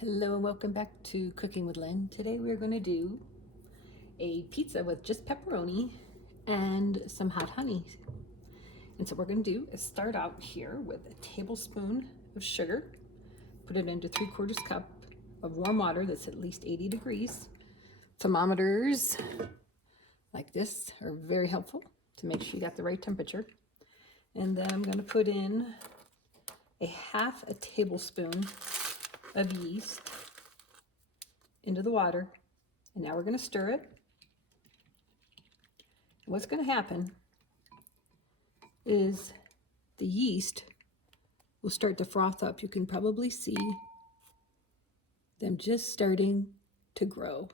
Hello and welcome back to Cooking with Lynn. Today we're going to do a pizza with just pepperoni and some hot honey. And so what we're going to do is start out here with a tablespoon of sugar, put it into 3/4 cup of warm water that's at least 80 degrees. Thermometers like this are very helpful to make sure you got the right temperature. And then I'm going to put in a half a tablespoon of yeast into the water, and now we're going to stir it. What's going to happen is the yeast will start to froth up. You can probably see them just starting to grow.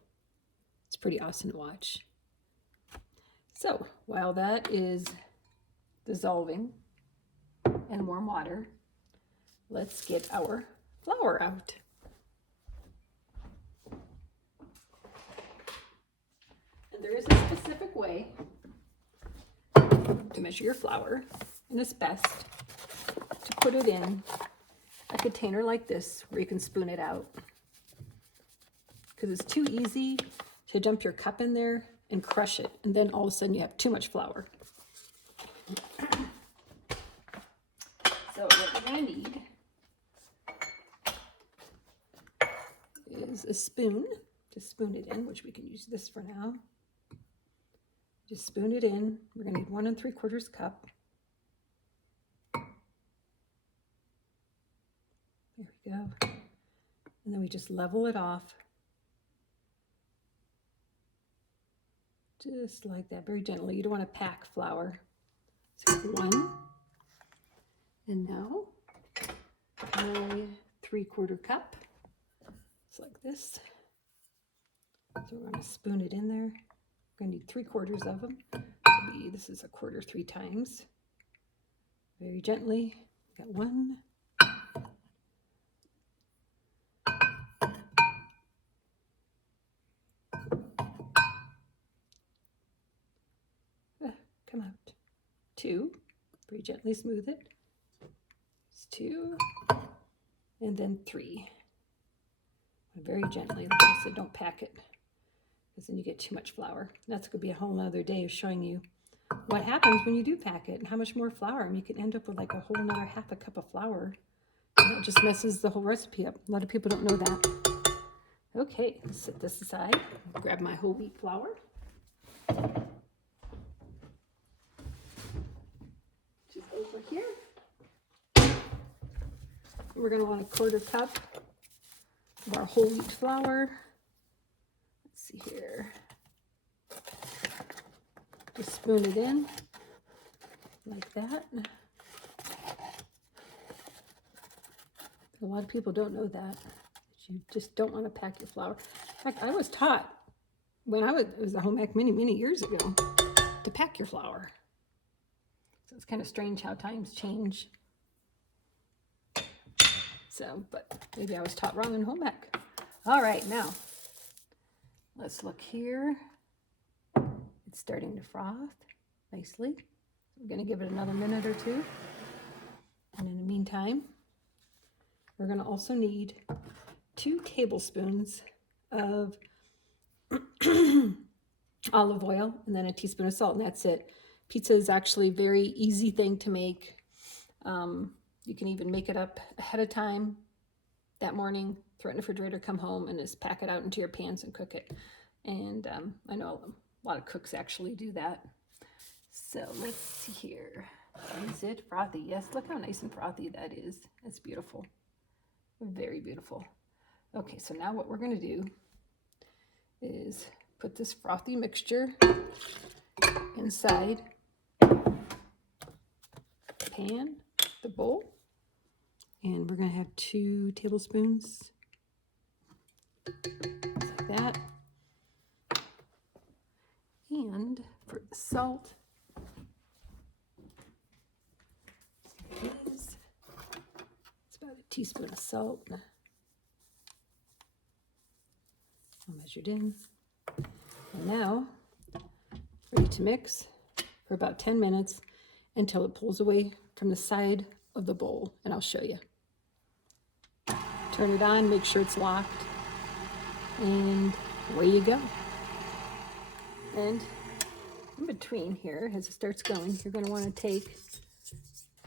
It's pretty awesome to watch. So while that is dissolving in warm water, let's get our flour out. And there is a specific way to measure your flour, and it's best to put it in a container like this where you can spoon it out, because it's too easy to dump your cup in there and crush it, and then all of a sudden you have too much flour. So what we're going to need is a spoon to spoon it in, which we can use this for now. Just spoon it in. We're going to need 1 3/4 cup. There we go. And then we just level it off. Just like that, very gently. You don't want to pack flour. So 1. And now my 3/4 cup. It's like this. So we're going to spoon it in there. We're going to need 3/4 of them. This is a quarter 3 times. Very gently. Got 1. Come out. 2. Very gently smooth it. It's 2. And then 3. Very gently, like I said, don't pack it, because then you get too much flour. That's going to be a whole other day of showing you what happens when you do pack it and how much more flour. I mean, you can end up with like a whole another half a cup of flour. And that just messes the whole recipe up. A lot of people don't know that. Okay, let's set this aside. Grab my whole wheat flour. Just over here. We're going to want a 1/4 cup of our whole wheat flour. Let's see here. Just spoon it in like that. A lot of people don't know that. You just don't want to pack your flour. In fact, I was taught when it was a home ec many years ago to pack your flour. So it's kind of strange how times change. So, but maybe I was taught wrong in home ec. All right, now let's look here. It's starting to froth nicely. We're going to give it another minute or 2. And in the meantime, we're going to also need 2 tablespoons of olive oil and then a teaspoon of salt, and that's it. Pizza is actually a very easy thing to make. You can even make it up ahead of time that morning, throw it in the refrigerator, come home, and just pack it out into your pans and cook it. And I know a lot of cooks actually do that. So let's see here. Is it frothy? Yes, look how nice and frothy that is. It's beautiful. Very beautiful. Okay, so now what we're going to do is put this frothy mixture inside the pan, the bowl, and we're going to have 2 tablespoons like that. And for the salt, it's about a teaspoon of salt. All measured in. And now, ready to mix for about 10 minutes until it pulls away from the side of the bowl, and I'll show you. Turn it on, make sure it's locked, and away you go. And in between here, as it starts going, you're going to want to take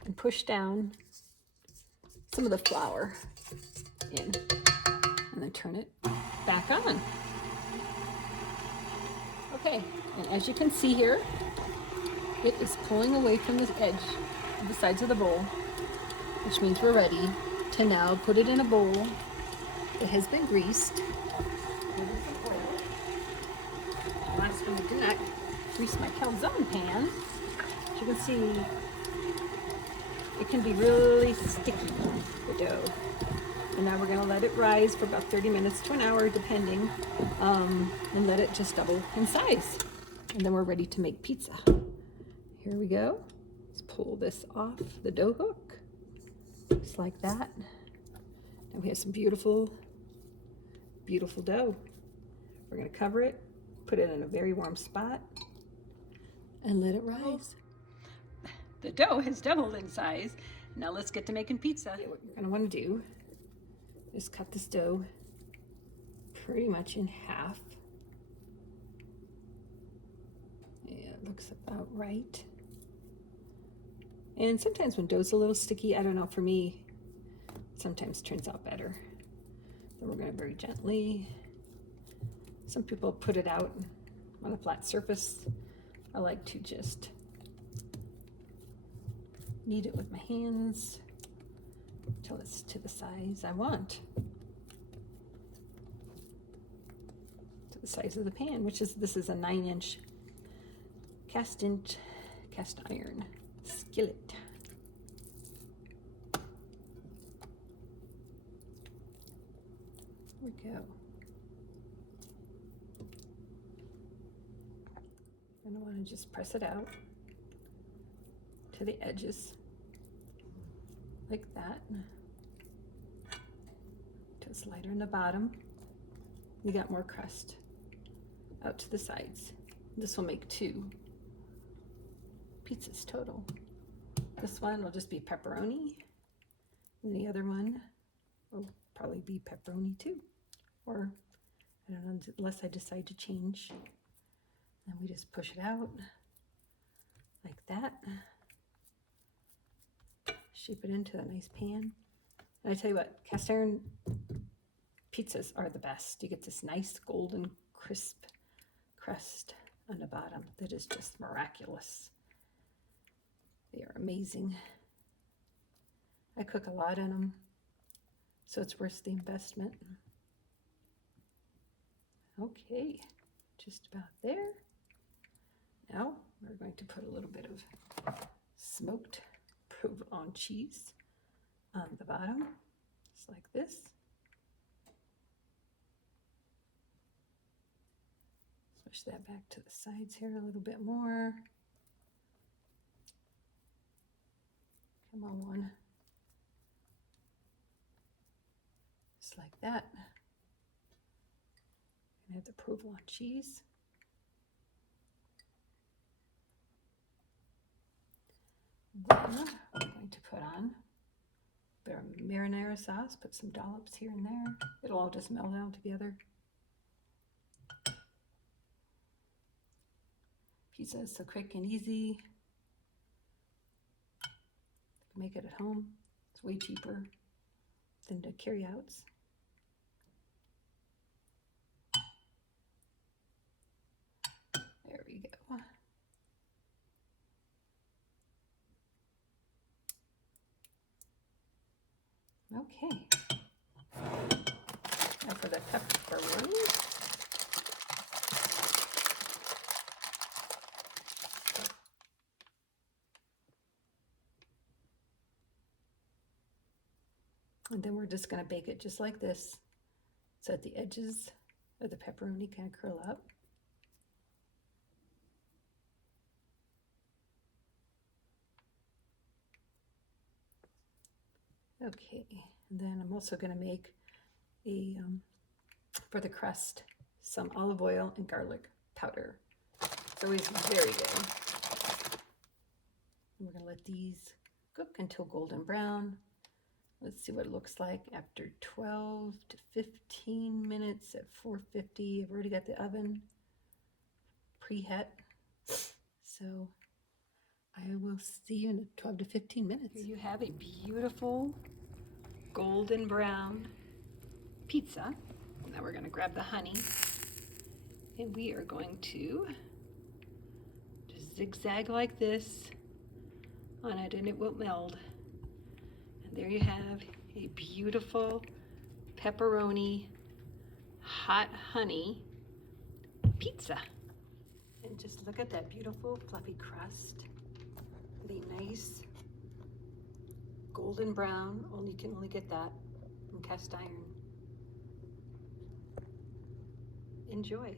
and push down some of the flour in, and then turn it back on. Okay, and as you can see here, it is pulling away from the edge of the sides of the bowl, which means we're ready to now put it in a bowl that has been greased. Last one, I did not grease my calzone pan. As you can see, it can be really sticky, the dough. And now we're going to let it rise for about 30 minutes to an hour, depending, and let it just double in size. And then we're ready to make pizza. Here we go. Let's pull this off the dough hook, just like that. And we have some beautiful, beautiful dough. We're going to cover it, put it in a very warm spot, and let it rise. The dough has doubled in size. Now let's get to making pizza. Okay, what you're going to want to do is cut this dough pretty much in half. Yeah, it looks about right. And sometimes when dough's a little sticky, I don't know, for me, it sometimes turns out better. Then we're going to very gently. Some people put it out on a flat surface. I like to just knead it with my hands until it's to the size I want. To the size of the pan, which is, this is a 9-inch cast iron skillet. There we go. And I want to just press it out to the edges like that. Till it's lighter in the bottom. You got more crust out to the sides. This will make 2 pizzas total. This one will just be pepperoni, and the other one will probably be pepperoni too. Or, I don't know, unless I decide to change. And we just push it out like that. Shape it into a nice pan. And I tell you what, cast iron pizzas are the best. You get this nice golden crisp crust on the bottom that is just miraculous. They are amazing. I cook a lot in them, so it's worth the investment. Okay, just about there. Now we're going to put a little bit of smoked provolone cheese on the bottom, just like this. Push that back to the sides here a little bit more. Come on. Just like that. And have the provolone cheese. Then we're going to put on a bit of marinara sauce, put some dollops here and there. It'll all just melt down together. Pizza is so quick and easy. Make it at home. It's way cheaper than to carry outs. There we go. Okay. Now for the pepperoni. And then we're just going to bake it just like this, so that the edges of the pepperoni kind of curl up. Okay, and then I'm also going to make a, for the crust, some olive oil and garlic powder. It's always very good. And we're going to let these cook until golden brown. Let's see what it looks like after 12 to 15 minutes at 450. I've already got the oven preheat. So I will see you in 12 to 15 minutes. Here you have a beautiful golden brown pizza. Now we're going to grab the honey and we are going to just zigzag like this on it and it will meld. And there you have a beautiful pepperoni hot honey pizza. And just look at that beautiful fluffy crust with a nice golden brown. You can only get that from cast iron. Enjoy.